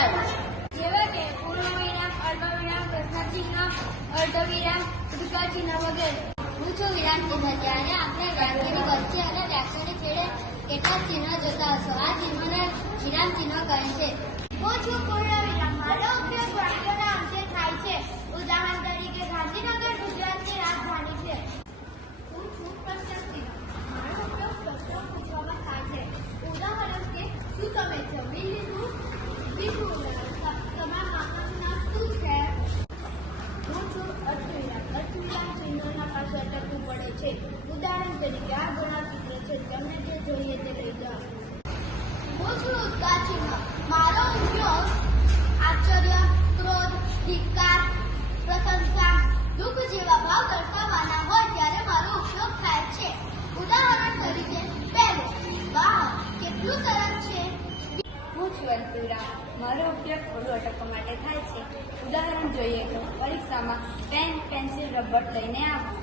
બતાવીશ, જેવા કે પૂર્ણવિરામ, અલ્પવિરામ, પ્રશ્નચિહ્ન, અર્ધવિરામ, ઉદ્ગારચિહ્ન વગેરે. હું છું વિરામ ચિહ્ન. ત્યારે આપણે વાક્યની વચ્ચે અને વાક્યની છેડે કેટલાક ચિહ્નો જોતા હશો. આ ચિહ્નોને વિરામ ચિહ્નો કહે છે. હું છું પૂર્ણવિરામ. મારો ઉપયોગ વાક્યના અંતે થાય છે. ઉદાહરણ તરીકે ગાંધીનગર ગુજરાતની રાજધાની છે. હું છું પ્રશ્નચિહ્ન. મારો ઉપયોગ પ્રશ્નો પૂછવામાં થાય છે. ઉદાહરણ કે શું તમે જમી લીધું? તમારા માતાનું નામ શું છે? હું છું અર્ધવિરામ. અર્ધવિરામ ચિહ્નોના પાસે અટકવું પડે છે. ઉદાહરણ તરીકે આ ઘણા ચિત્ર છે, તમને જે જોઈએ તે લઈ જાઓ. હું છું ઉદ્ગાર ચિહ્ન. મારો ઉપયોગ આશ્ચર્ય, ક્રોધ, ધિક્કાર, પ્રશંસા, દુઃખ જેવા ભાવ દર્શાવવાના હોય ત્યારે મારો ઉપયોગ થાય છે. ઉદાહરણ તરીકે પહેલું, વાહ કેટલું સરસ છે. હું છું અલ્પવિરામ. મારો ઉપયોગ થોડું અટકવા માટે થાય છે. ઉદાહરણ જોઈએ તો પરીક્ષામાં પેન, પેન્સિલ, રબર લઈને આવવું.